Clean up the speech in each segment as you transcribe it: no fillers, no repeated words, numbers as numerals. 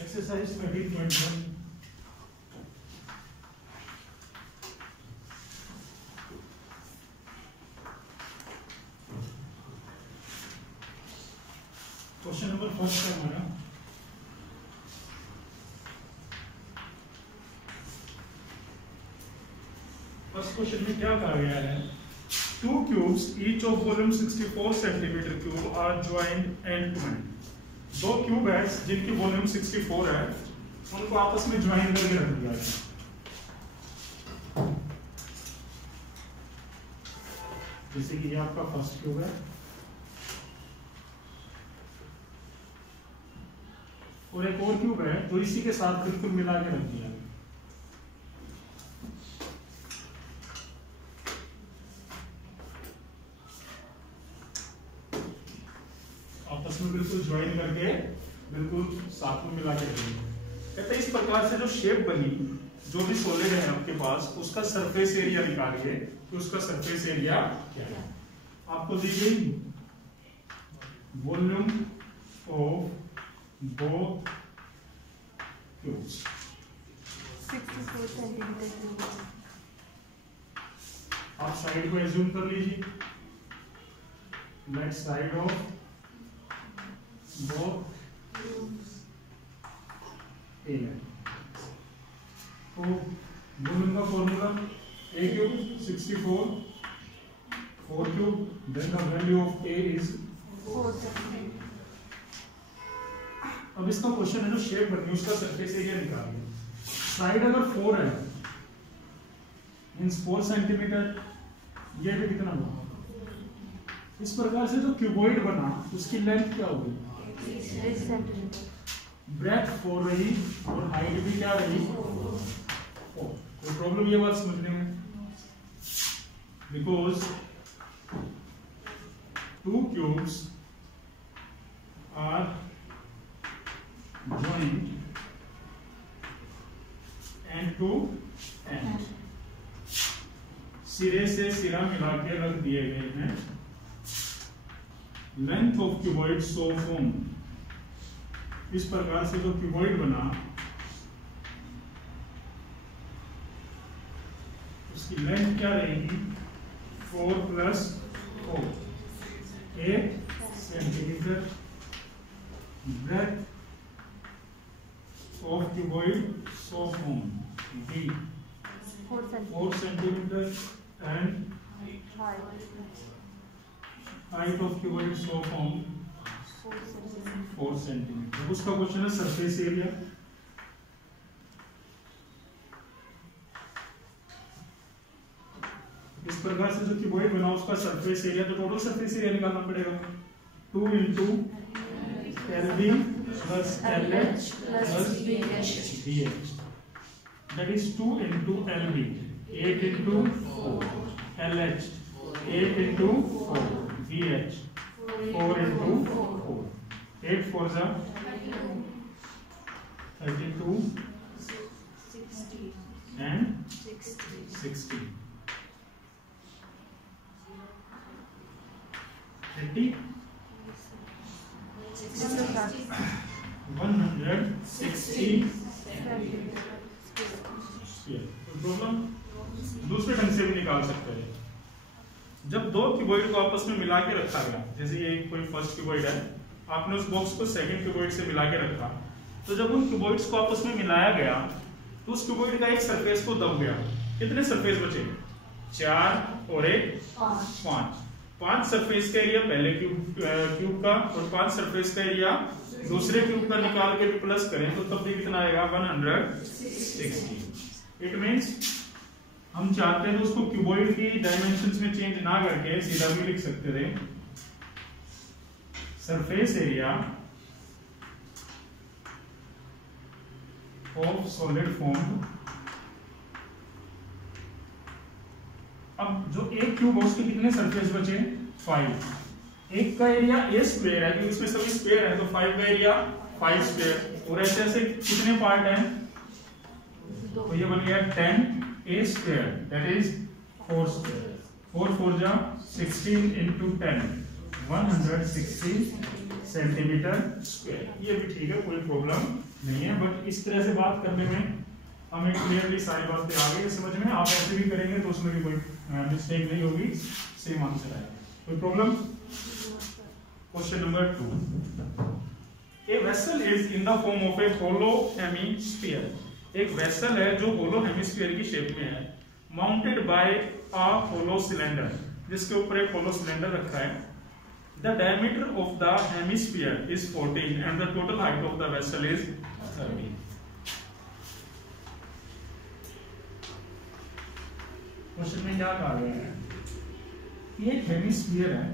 Exercise 13.1 question number first है हमारा। First question में क्या कहा गया है? Two cubes each of volume 64 centimetre cube are joint end to end. दो क्यूब है जिनकी वॉल्यूम 64 है, उनको आपस में ज्वाइन करके रख दिया है। जैसे कि ये आपका फर्स्ट क्यूब है और एक और क्यूब है जो इसी के साथ बिल्कुल मिला के रख दिया है। आपस में बिल्कुल ज्वाइन करके बिल्कुल साथ में मिला के रख दिया। कहते हैं इस प्रकार से जो शेप बनी, जो भी सॉलिड है आपके पास, उसका सरफेस एरिया निकालिए कि उसका सरफेस एरिया क्या है। आपको दी गई volume of both cubes 64 centimetre. आप साइड को एज्यूम कर लीजिए। Left side of both a है तो वॉल्यूम का formula a cube 64 4 cube then the value of a is 4 centimetre. अब इसका क्वेश्चन है जो शेप बनी उसका सरफेस एरिया निकालिए। साइड अगर 4 है मींस 4 सेंटीमीटर, ये भी कितना हुआ? इस प्रकार से जो क्यूबॉइड बना उसकी लेंथ क्या होगी? 3 सेंटीमीटर। ब्रेथ 4 रही और हाइट भी क्या रही? 4। कोई प्रॉब्लम ये बात समझने में? Because two cubes are joined end to end, सिरे से सिरा मिला के रख दिए गए हैं। Length of cuboid so form, इस प्रकार से जो क्यूबॉइड बना उसकी लेंथ क्या रहेगी? 4 + 4 8 centimetre. Breadth of cuboid so form B 4 centimeter and height of cuboid so form 4 centimeter। उसका क्वेश्चन है सरफेस एरिया। इस प्रकार से जो क्यूबॉइड बना उसका सरफेस एरिया, तो टोटल सरफेस एरिया निकालना पड़ेगा 2 × LB plus LH plus BH, that is 2 × LB 8 × 4 LH 8 × 4 BH 4 × 4 8 4 जा 32 and 60 30 160 प्रॉब्लम दूसरे ढंग से भी निकाल सकते हैं। जब दो क्यूबॉइड को आपस में मिला के रखा गया, जैसे ये कोई फर्स्ट क्यूबॉइड है, आपने उस बॉक्स को सेकंड क्यूबॉइड से मिला के रखा, तो जब उन क्यूबॉइड्स को आपस में मिलाया गया तो उस क्यूबॉइड का एक सरफेस को दब गया। कितने सरफेस बचे? 4 और 1 5। 5 सरफेस का एरिया पहले क्यूब का और 5 सरफेस का एरिया दूसरे क्यूब का निकाल के भी प्लस करें तो तब भी कितना आएगा? 160। इट मींस हम चाहते हैं तो उसको क्यूबॉइड की डायमेंशंस में चेंज ना करके सीधा भी लिख सकते थे surface area of solid form. अब जो एक क्यूब है उसके कितने सरफेस बचे? 5। एक का एरिया a स्क्वायर है क्योंकि इसमें सभी स्क्वायर है, तो 5 का एरिया 5 स्क्वायर, और ऐसे ऐसे कितने पार्ट हैं? तो ये बन गया 10 a square, that is 4 square. 4 4 जा 16 × 10 160 सेंटीमीटर स्क्वायर। ये भी ठीक है, कोई प्रॉब्लम नहीं है, बट इस तरह से बात करने में हमें क्लियरली सारी बातें आ गई समझ में। आप ऐसे भी करेंगे तो उसमें भी कोई मिस्टेक नहीं होगी, सेम आंसर आएगा। कोई problem? Question number 2, a vessel is in the form of a hollow hemisphere. एक वेसल है जो होलो हेमिस्फीयर की शेप में है, mounted by a hollow cylinder, जिसके ऊपर एक होलो सिलेंडर रखा है। The diameter of the hemisphere is 14 and the total height of the vessel is 30. Question में क्या कहा गया है? ये एक हेमिस्फीयर है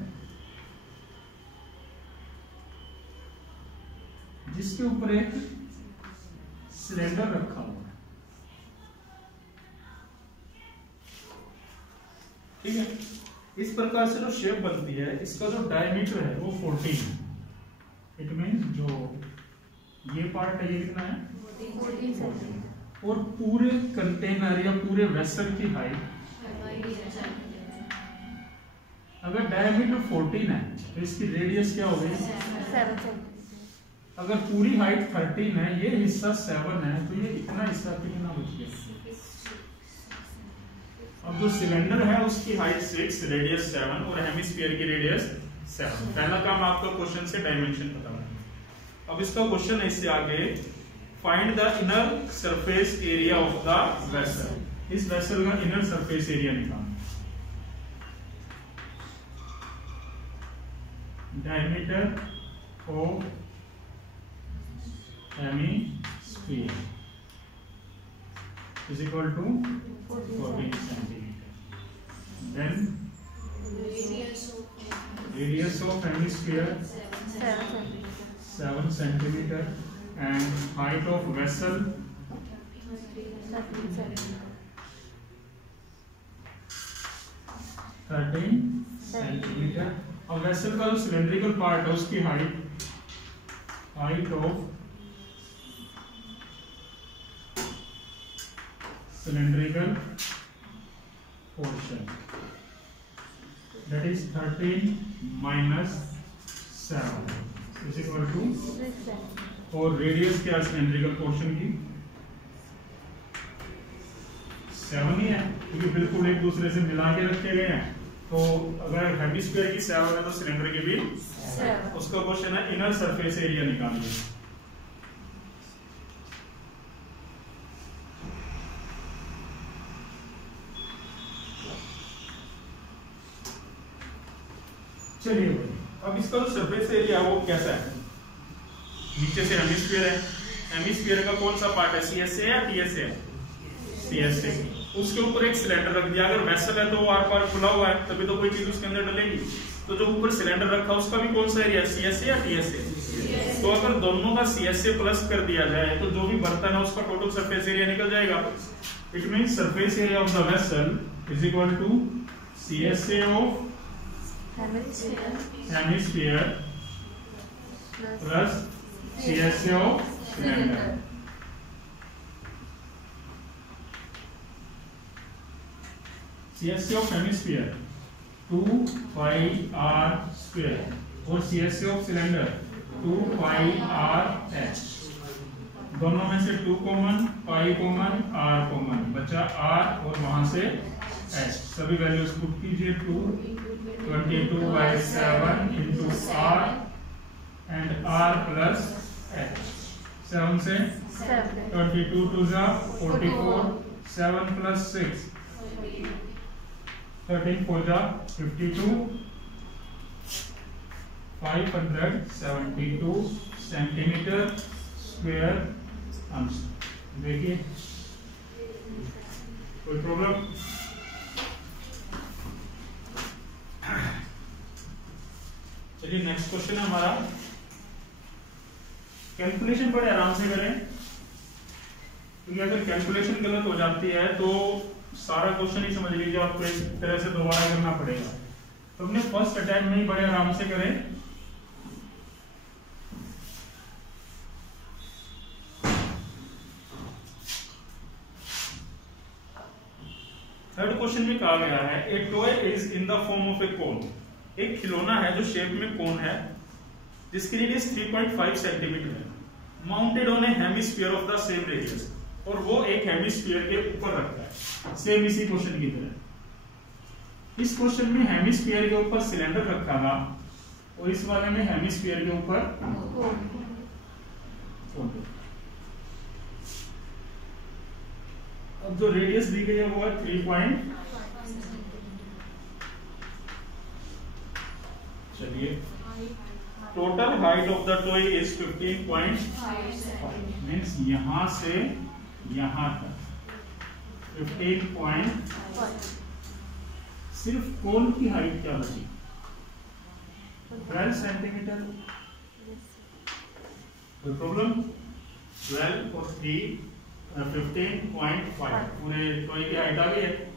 जिसके ऊपर एक सिलेंडर रखा हुआ है, ठीक है। इस प्रकार से जो शेप बनती है, इसका जो डायमीटर है वो 14 है। इट मीन जो ये पार्ट है ये कितना है? 14 सेंटीमीटर। और पूरे कंटेनर या पूरे वेसल की हाइट, अगर डायमीटर 14 है तो इसकी रेडियस क्या हो गई? 7 सेंटीमीटर। अगर पूरी हाइट 13 है, ये हिस्सा 7 है, तो ये इतना हिस्सा कितना बच गया? अब जो सिलेंडर है उसकी हाइट 6, रेडियस 7 और हेमिस्फीयर की रेडियस 7। पहला काम आपका क्वेश्चन से डायमेंशन पता है। अब इसका क्वेश्चन है इससे आगे, find the inner surface area of the vessel. इस वेसल का इनर सरफेस एरिया निकालना। Diameter of hemisphere is equal to 14 centimeter. Then radius of hemisphere 7 centimeter and height of vessel 13 centimeter. अब वेसल का जो cylindrical part है उसकी height of cylindrical portion, that is 13 minus 7 is equal to, और radius क्या है cylindrical portion की? 7 ही है, क्योंकि बिल्कुल एक दूसरे से मिला के रखे गए हैं। तो अगर हेमिस्फीयर की 7 है तो सिलेंडर की भी 7। उसका क्वेश्चन है इनर सरफेस एरिया निकालिए। चलिए अब इसका जो सरफेस एरिया है वो कैसा है? नीचे से हेमिस्फीयर है, हेमिस्फीयर का कौन सा पार्ट है? सीएसए या टीएसए? सीएसए। उसके ऊपर एक सिलेंडर रख दिया। अगर वेसल है तो वो आर पार खुला हुआ है, तभी तो कोई चीज उसके अंदर डलेगी। तो जो ऊपर सिलेंडर रखा उसका भी कौन सा एरिया? सीएसए या टीएसए? तो अगर दोनों का सीएसए प्लस कर दिया जाए तो जो भी बर्तन है उसका टोटल सरफेस एरिया निकल जाएगा। It mean surface area of the vessel is equal to CSA of hemisphere plus CSA of cylinder. CSA of hemisphere 2 pi r square और CSA of cylinder 2 pi r h। दोनों में से 2 common, pi common, r common, बचा r और वहां से h। सभी values put कीजिए। 22/7 into r and r plus h। 7 से 22 to the 44, 7 plus 6 13 for the 52, 572 centimetre square answer. देखिए कोई प्रॉब्लम? चलिए नेक्स्ट क्वेश्चन है हमारा। कैलकुलेशन बड़े आराम से करें, क्योंकि अगर कैलकुलेशन गलत हो जाती है तो सारा क्वेश्चन ही समझ लीजिए आपको इस तरह से दोबारा करना पड़ेगा। तो अपने फर्स्ट अटैम्प्ट में ही बड़े आराम से करें। थर्ड क्वेश्चन में कहा गया है a toy is in the form of a cone. एक खिलौना है जो शेप में कोन है, जिसकी रेडियस 3.5 सेंटीमीटर है। Mounted on a hemisphere of the same radius, और वो एक हेमिस्फीयर के ऊपर रखता है, सेम इसी क्वेश्चन की तरह। इस क्वेश्चन में हेमिस्फीयर के ऊपर सिलेंडर रखा था और इस वाले में हेमिस्फीयर के ऊपर अब जो रेडियस दी गई है वो है 3 चलिए total height of the toy is 15.5 means यहां से यहां तक 15.5। सिर्फ कोन की हाइट क्या बची? 12 सेंटीमीटर। कोई प्रॉब्लम? 12 और 3 15.5 पूरे टॉय की हाइट आ गई है।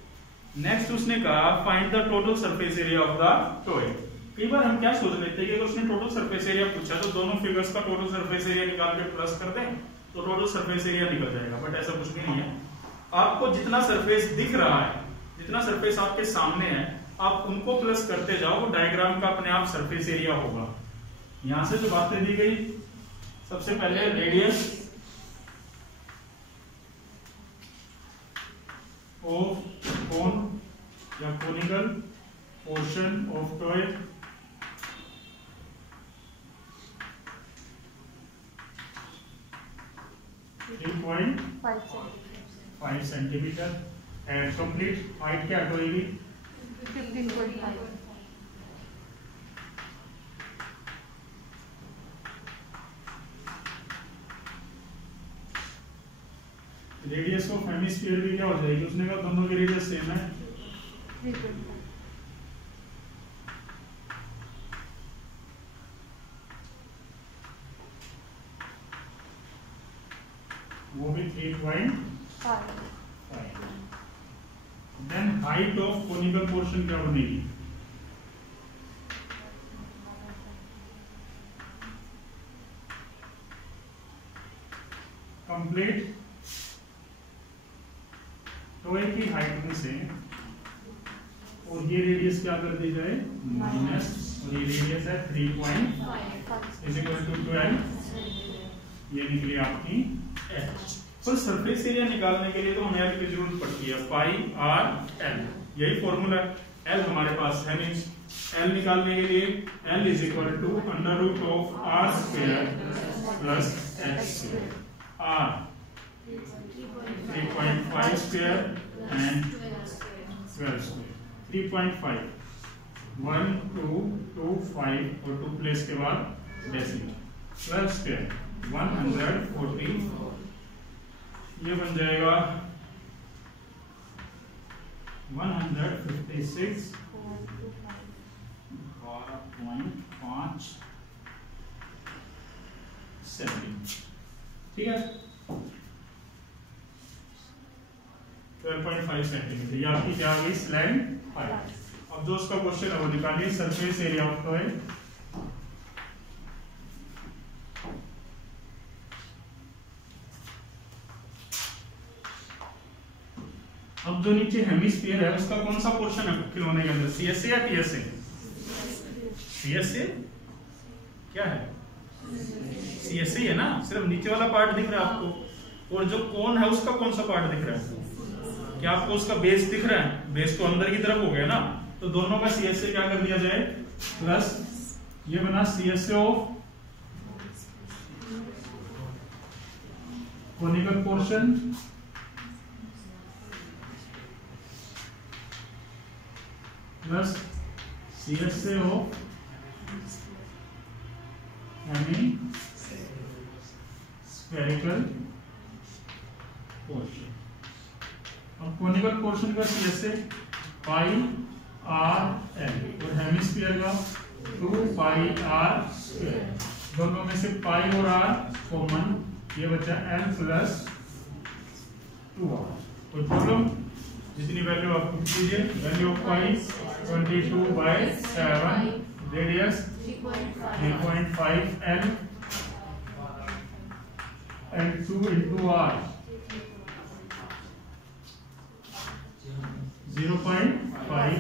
नेक्स्ट उसने कहा find the total surface area of the toy. कई बार हम क्या सोच लेते हैं कि अगर उसने टोटल सरफेस एरिया पूछा तो दोनों फिगर्स का टोटल सरफेस एरिया निकाल के प्लस कर दें तो टोटल सरफेस एरिया निकल जाएगा, बट ऐसा कुछ भी नहीं है। आपको जितना सरफेस दिख रहा है, जितना सरफेस आपके सामने है, आप उनको प्लस करते जाओ, वो डायग्राम का अपने आप सरफेस एरिया होगा। यहां से जो बातें दी गई, सबसे पहले रेडियस ऑफ कोन या conical portion of toy, .5 centimetre and complete height क्या होगी? 15.5। रेडियस ऑफ हेमिस्फीयर भी क्या हो जाएगी? उसने कहा दोनों की रेडियस सेम है, 3.5। वो भी 3.5। Then height of conical portion क्या बनेगी? कंप्लीट टॉय की हाइट में से, और ये रेडियस क्या कर दी जाए? माइनस, और ये रेडियस है 3.5 इज इक्वल टू 12, ये निकली आपकी h। तो सरफेस एरिया निकालने के लिए तो हमें एल की जरूरत पड़ती है, पाई आर एल, यही फॉर्मूला। एल हमारे पास है, मींस एल निकालने के लिए l is equal to under root of r square plus h square. R 3.5 square and 12 square. 3.5 1 2 2 5 और 2 प्लेस के बाद डेसिमल। 12 स्क्वायर 140, ये बन जाएगा 156 12.5 सेंटीमीटर। ठीक है, 12.5 सेंटीमीटर। ये आपकी क्या आ गई? Slant height. अब जो उसका क्वेश्चन है वो निकालिए, सरफेस एरिया ऑफ टॉय। अब जो नीचे हेमिस्फीयर है उसका कौन सा पोर्शन है खिलौने के अंदर? सीएसए या टीएसए? सीएसए क्या है? सीएसए है ना, सिर्फ नीचे वाला पार्ट दिख रहा है आपको। और जो कोन है उसका कौन सा पार्ट दिख रहा है? क्या आपको उसका बेस दिख रहा है? बेस तो अंदर की तरफ हो गया ना, तो दोनों का सीएसए क्या कर दिया जाए? प्लस, ये बना CSA of conical portion plus CSA of hemispherical portion. अब कोनिकल पोर्शन का CSA पाई आर एल और हेमिस्फीयर का 2 पाई आर स्क्वायर। दोनों में से पाई और आर कॉमन, ये बचा एल प्लस 2r। कोई प्रॉब्लम? जितनी वैल्यू आप पुट कीजिए, value of pi 22/7, radius 3.5 L and 2 into R 0.5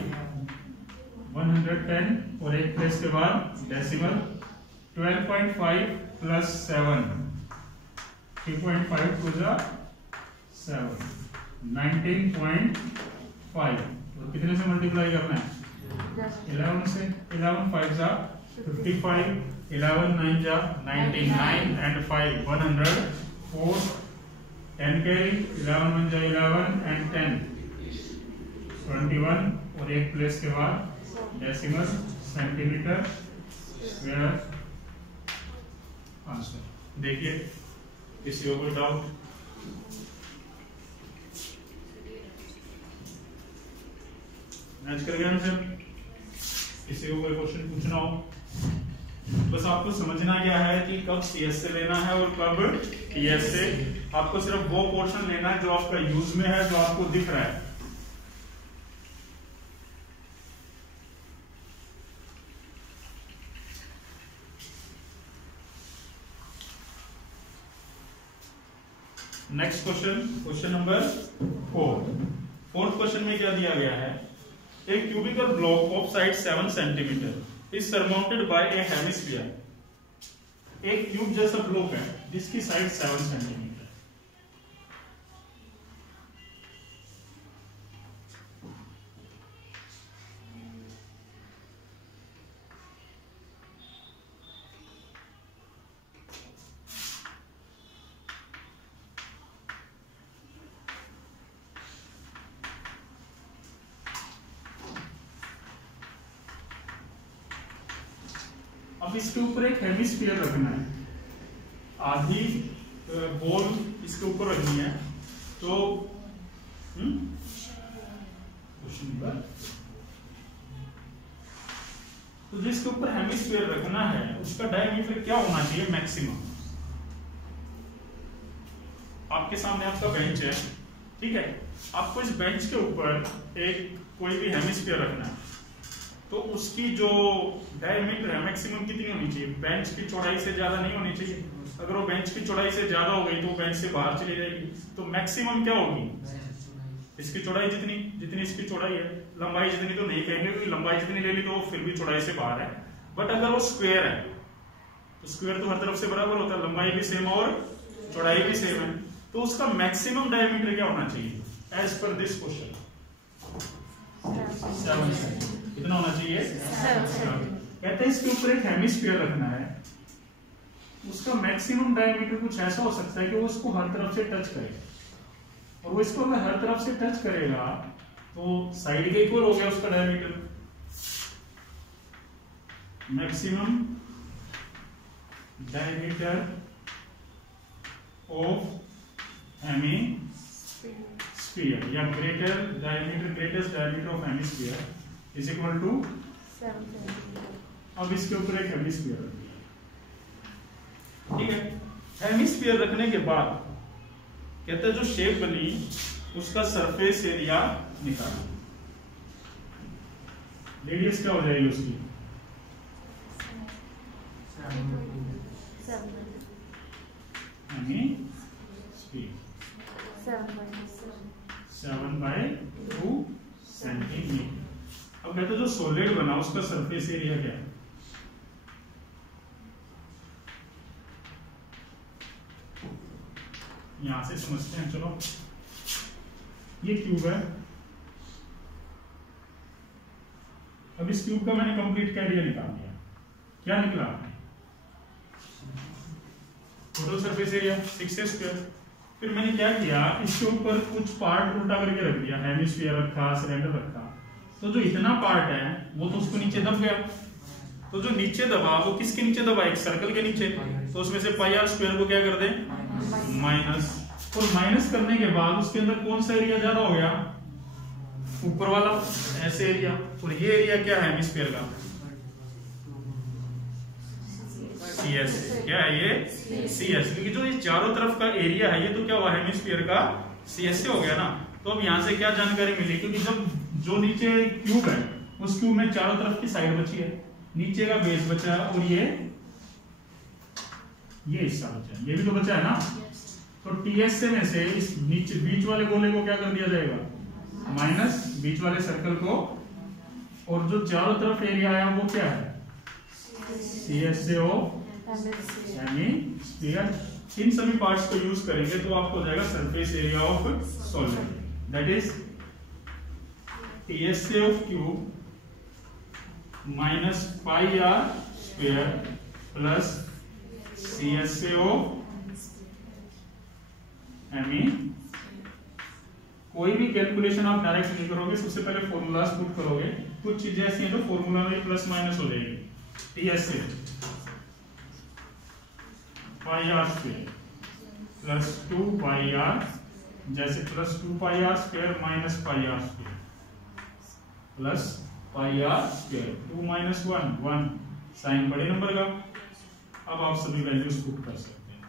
110 और एक प्लेस के बाद डेसिमल। 12.5 प्लस 7 3.5 to the 7, 19.5 और कितने से मल्टीप्लाई करना है? 11 से। 11 5 जा 55, 11 9 जा 99 and 5 104, 10 carry, 11 1 जा 11 and 10 21 और एक प्लेस के बाद डेसिमल सेंटीमीटर स्क्वायर आंसर। देखिए किसी को कोई डाउट? मैच कर गया आंसर? किसी को कोई क्वेश्चन पूछना हो? बस आपको समझना क्या है कि कब CS से लेना है और कब ES से। आपको सिर्फ वो पोर्शन लेना है जो आपका यूज में है, जो आपको दिख रहा है। Next question, question number 4। Fourth question में क्या दिया गया है? A cubical block of side 7 cm is surmounted by a hemisphere। एक क्यूब जैसा ब्लॉक है जिसकी साइड 7 सेंटीमीटर। अब इसके ऊपर एक हेमिस्फीयर रखना है, आधी बॉल इसके ऊपर रखनी है। तो जिसके ऊपर हेमिस्फीयर रखना है उसका डायमीटर क्या होना चाहिए? मैक्सिमम। आपके सामने आपका बेंच है, ठीक है? आपको इस बेंच के ऊपर एक कोई भी हेमिस्फीयर रखना है, तो उसकी जो डायमीटर है मैक्सिमम कितनी होनी चाहिए? बेंच की चौड़ाई से ज्यादा नहीं होनी चाहिए। अगर वो बेंच की चौड़ाई से ज्यादा हो गई तो बेंच से बाहर चली जाएगी। तो मैक्सिमम क्या होगी? इसकी चौड़ाई जितनी इसकी चौड़ाई है। लंबाई जितनी तो नहीं कहेंगे क्योंकि लंबाई जितनी ले ली तो वो फिर भी चौड़ाई से बाहर है। बट अगर वो स्क्वायर है तो स्क्वायर तो हर तरफ से बराबर होता है, लंबाई भी सेम और चौड़ाई भी सेम है। तो उसका मैक्सिमम डायमीटर क्या होना चाहिए? As per this question 7 centimetre. कितना होना चाहिए? 7। कहते हैं इसके ऊपर एक हेमिस्फीयर रखना है, उसका मैक्सिमम डायमीटर कुछ ऐसा हो सकता है कि वो उसको हर तरफ से टच करे, और वो इसको अगर हर तरफ से टच करेगा तो साइड के इक्वल हो गया उसका diameter. Maximum diameter of hemisphere या greatest diameter of hemisphere is equal to 7 centimetre. अब इसके ऊपर एक हेमिस्फीयर रख दिया, ठीक है? हेमिस्फीयर रखने के बाद कहते हैं जो शेप बनी उसका सरफेस एरिया निकालना। रेडियस क्या हो जाएगी उसकी? 7/2 सेंटीमीटर। अब कहते हैं जो सॉलिड बना उसका सरफेस एरिया क्या है? यहां से समझते हैं। चलो, ये क्यूब है। अब इस क्यूब का मैंने कंप्लीट एरिया निकाल दिया। क्या निकला? Total surface area 6a²। फिर मैंने क्या किया, इसके ऊपर कुछ पार्ट उल्टा करके रख दिया, हेमिस्फीयर रखा, सिलेंडर रखा। तो जो इतना पार्ट है वो तो उसको नीचे दब गया। तो जो नीचे दबा वो किसके नीचे दबा? एक सर्कल के नीचे। तो उसमें से πr² को क्या कर दे? माइनस। और माइनस करने के बाद उसके अंदर कौन सा एरिया ज्यादा हो गया? ऊपर वाला, ऐसे एरिया। और ये एरिया क्या है हेमिस्फीयर का? CS। क्या है ये? CS। क्योंकि जो ये चारों तरफ का एरिया है ये तो क्या हुआ? हेमिस्फीयर का CS से हो गया ना। तो अब यहां से क्या जानकारी मिली? क्योंकि जब जो नीचे क्यूब है उस क्यूब में चारों तरफ की साइड बची है, नीचे का बेस बचा है और ये हिस्सा बचा है, ये भी तो बचा है ना। तो TS से में से इस नीचे बीच वाले गोले को क्या कर दिया जाएगा? माइनस बीच वाले सर्कल को, और जो चारों तरफ एरिया आया वो क्या है? CS से हो हेमिस्फीयर। इन सभी पार्ट्स को यूज करेंगे तो आपको हो जाएगा surface area of solid, that is TSA of cube minus pi r square plus CSA of ME। कोई भी कैलकुलेशन आप डायरेक्ट नहीं करोगे, सबसे पहले फॉर्मूलाज पुट करोगे। कुछ चीजें ऐसी हैं जो फॉर्मूला में प्लस माइनस हो जाएगी। TSA pi r square plus 2 pi r, जैसे plus 2 pi r square minus pi r square plus pi r square, 2 minus 1 1, sign बड़े नंबर का। अब आप सभी वैल्यूज पुट कर सकते हैं।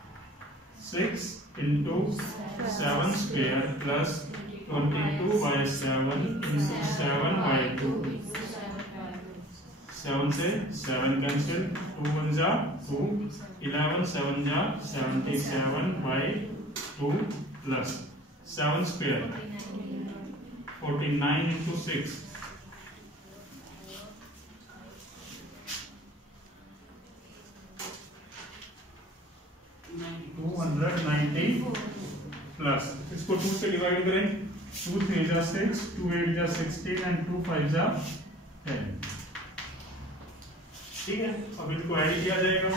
6 into 7 square plus 22 by 7 into 7 by 2, 7 से 7 कैंसिल, 2 1 जा 2, 11 7 जा 77 by 2 plus 7 square 49 into 6, 290 plus, इसको 2 से डिवाइड करें, 2 3 जा 6, 2 8 जा 16 एंड 2 5 जा 10। ठीक है, अब इनको ऐड किया जाएगा।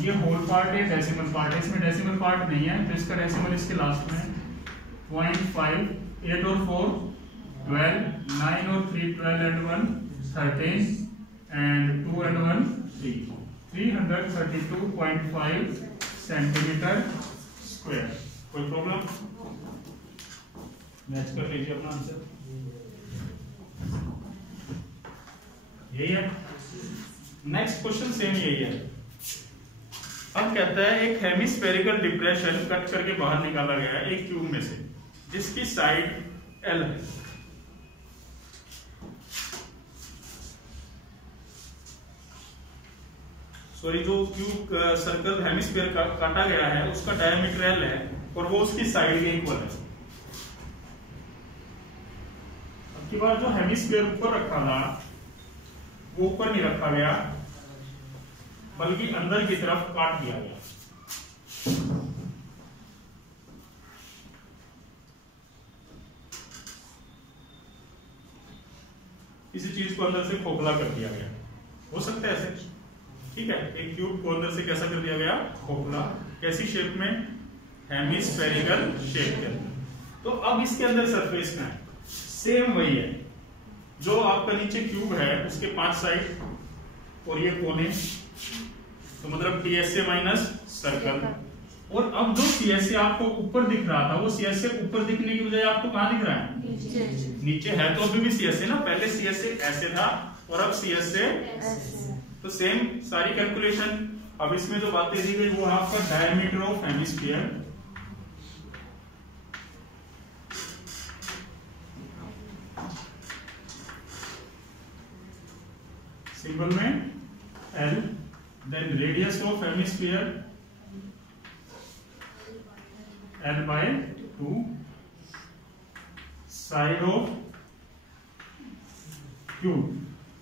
ये होल पार्ट है, डेसिमल पार्ट है, इसमें डेसिमल पार्ट नहीं है तो इसका डेसिमल इसके लास्ट में 0.5, 8 और 4 12, 9 और 3 12 and 1 13 and 2 and 1 3, 332.5 centimetre square. कोई प्रॉब्लम? मैच कर लीजिए अपना आंसर, यही है। नेक्स्ट क्वेश्चन सेम यही है। अब कहता है एक हेमिस्फेरिकल डिप्रेशन कट करके बाहर निकाला गया है एक क्यूब में से, जिसकी साइड L है। सॉरी, जो क्यूब सर्कल हेमिस्फीयर का काटा गया है उसका डायमीटर L है और वो उसकी साइड के इक्वल है। अब की बार जो हेमिस्फीयर ऊपर रखा था वो ऊपर नहीं रखा गया बल्कि अंदर की तरफ काट दिया गया। किसी चीज को अंदर से खोखला कर दिया गया, हो सकता है ऐसे। ठीक है, एक क्यूब को अंदर से कैसा कर दिया गया? खोखला। कैसी शेप में? हेमिस्फेरिकल शेप के अंदर। तो अब इसके अंदर सरफेस में सेम वही है जो आपका नीचे क्यूब है, उसके 5 साइड और ये कोने, तो मतलब TSA माइनस सर्कल। और अब जो CSA आपको ऊपर दिख रहा था वो CSA ऊपर दिखने की बजाय आपको कहां दिख रहा है? नीचे है। तो अभी भी CSA ना, पहले CSA ऐसे था और अब CSA, तो सेम सारी कैलकुलेशन। अब इसमें जो बातें दी गई वो आपका डायमीटर ऑफ हेमिस्फीयर, सिंबल में L, then radius of hemisphere L by 2, side of cube,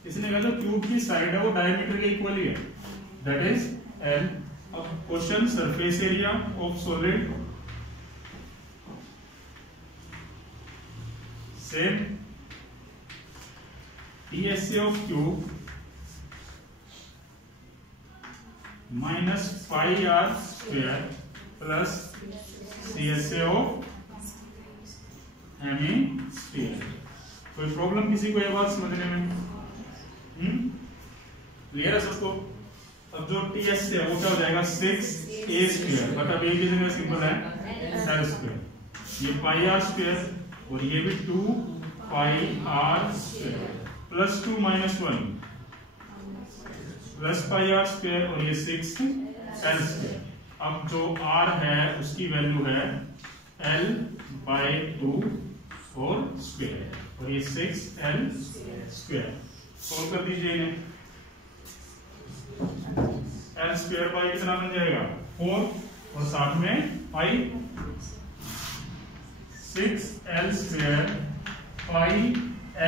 इसने कहा जो क्यूब की साइड है वो डायमीटर के इक्वल ही है, दैट इज L। अब question surface area of solid, same TSA of cube minus pi r square plus CSA of hemisphere. कोई प्रॉब्लम किसी को ये बात समझने में? क्लियर है सबको? अब जो TSA है वो क्या हो जाएगा? 6A स्क्वायर, बट अब एक जगह सिंपल है L स्क्वायर, ये पाई आर स्क्वायर और ये भी 2 pi r square plus 2 minus 1 plus pi r square और ये 6L स्क्वायर। अब जो R है उसकी वैल्यू है L बाय 2 और स्क्वायर और ये 6L स्क्वायर। सोल्व कर दीजिए इन्हें। L स्क्वायर बाय कितना बन जाएगा? 4 और साथ में pi, 6L square pi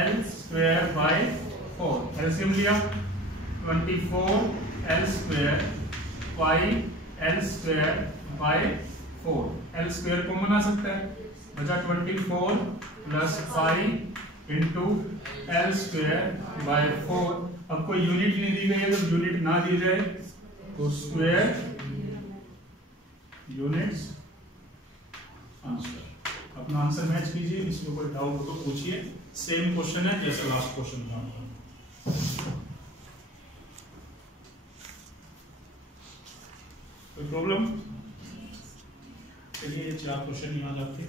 L square by 4। LCM लिया 24L square pi L square by 4, L square common आ सकता है, बचा 24 plus 5 into L square by 4। अब कोई यूनिट नहीं दी गई है तो यूनिट ना दी जाए तो स्क्वायर यूनिट्स आंसर। अपना आंसर मैच कीजिए, इसमें कोई डाउट हो तो पूछिए। सेम क्वेश्चन है जैसे लास्ट क्वेश्चन था। कोई प्रॉब्लम? चलिए ये 4 क्वेश्चन याद आपके।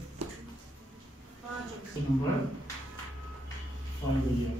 नंबर 5 भैया